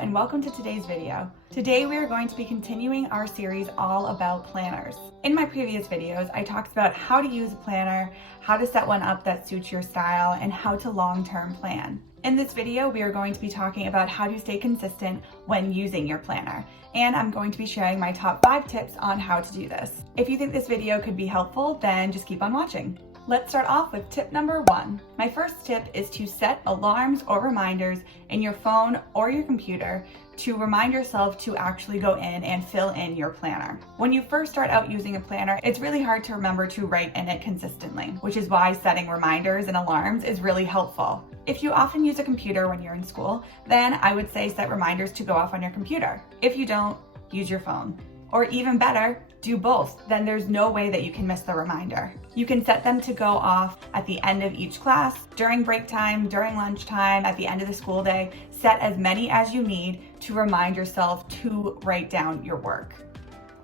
and welcome to today's video. Today we are going to be continuing our series all about planners. In my previous videos, I talked about how to use a planner, how to set one up that suits your style, and how to long-term plan. In this video, we are going to be talking about how to stay consistent when using your planner, and I'm going to be sharing my top 5 tips on how to do this. If you think this video could be helpful, then just keep on watching. Let's start off with tip number 1. My first tip is to set alarms or reminders in your phone or your computer to remind yourself to actually go in and fill in your planner. When you first start out using a planner, it's really hard to remember to write in it consistently, which is why setting reminders and alarms is really helpful. If you often use a computer when you're in school, then I would say set reminders to go off on your computer. If you don't, use your phone. Or even better, do both. Then there's no way that you can miss the reminder. You can set them to go off at the end of each class, during break time, during lunchtime, at the end of the school day. Set as many as you need to remind yourself to write down your work.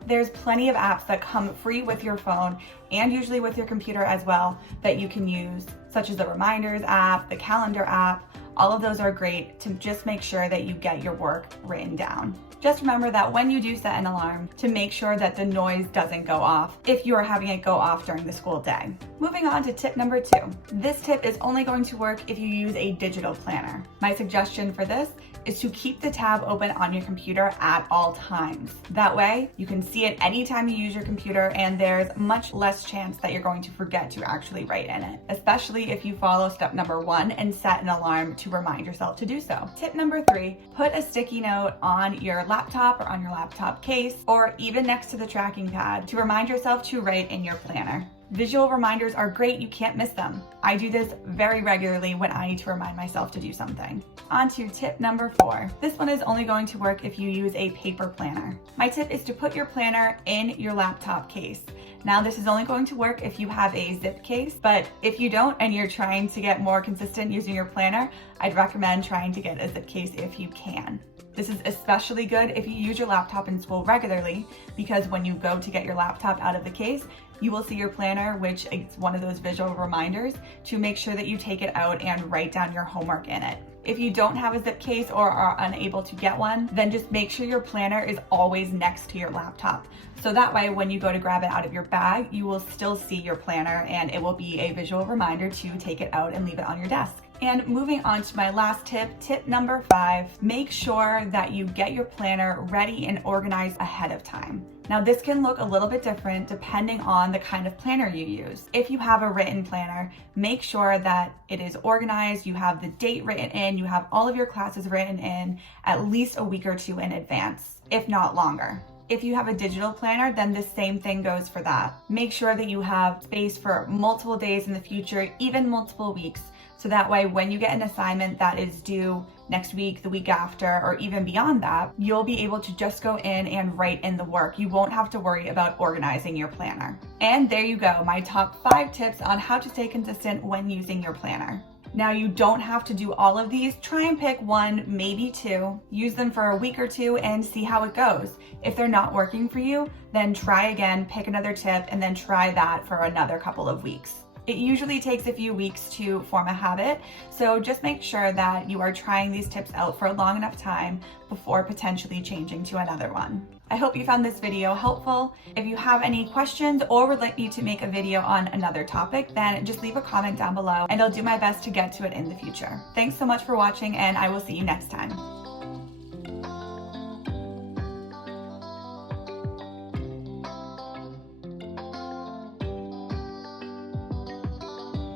There's plenty of apps that come free with your phone and usually with your computer as well that you can use, such as the Reminders app, the Calendar app. All of those are great to just make sure that you get your work written down. Just remember that when you do set an alarm, to make sure that the noise doesn't go off if you are having it go off during the school day. Moving on to tip number 2. This tip is only going to work if you use a digital planner. My suggestion for this is to keep the tab open on your computer at all times. That way, you can see it anytime you use your computer and there's much less chance that you're going to forget to actually write in it, especially if you follow step number 1 and set an alarm to remind yourself to do so. Tip number 3, put a sticky note on your laptop or on your laptop case or even next to the tracking pad to remind yourself to write in your planner. Visual reminders are great, you can't miss them. I do this very regularly when I need to remind myself to do something. On to tip number 4. This one is only going to work if you use a paper planner. My tip is to put your planner in your laptop case. Now this is only going to work if you have a zip case, but if you don't and you're trying to get more consistent using your planner, I'd recommend trying to get a zip case if you can. This is especially good if you use your laptop in school regularly, because when you go to get your laptop out of the case, you will see your planner, which is one of those visual reminders to make sure that you take it out and write down your homework in it. If you don't have a zip case or are unable to get one, then just make sure your planner is always next to your laptop. So that way, when you go to grab it out of your bag, you will still see your planner and it will be a visual reminder to take it out and leave it on your desk. And moving on to my last tip, tip number 5, make sure that you get your planner ready and organized ahead of time. Now this can look a little bit different depending on the kind of planner you use. If you have a written planner, make sure that it is organized, you have the date written in, you have all of your classes written in at least a week or 2 in advance, if not longer. If you have a digital planner, then the same thing goes for that. Make sure that you have space for multiple days in the future, even multiple weeks. So that way, when you get an assignment that is due next week, the week after, or even beyond that, you'll be able to just go in and write in the work. You won't have to worry about organizing your planner. And there you go, my top 5 tips on how to stay consistent when using your planner. Now you don't have to do all of these. Try and pick 1, maybe 2, use them for a week or 2 and see how it goes. If they're not working for you, then try again, pick another tip, and then try that for another couple of weeks. It usually takes a few weeks to form a habit, so just make sure that you are trying these tips out for a long enough time before potentially changing to another one. I hope you found this video helpful. If you have any questions or would like me to make a video on another topic, then just leave a comment down below and I'll do my best to get to it in the future. Thanks so much for watching and I will see you next time.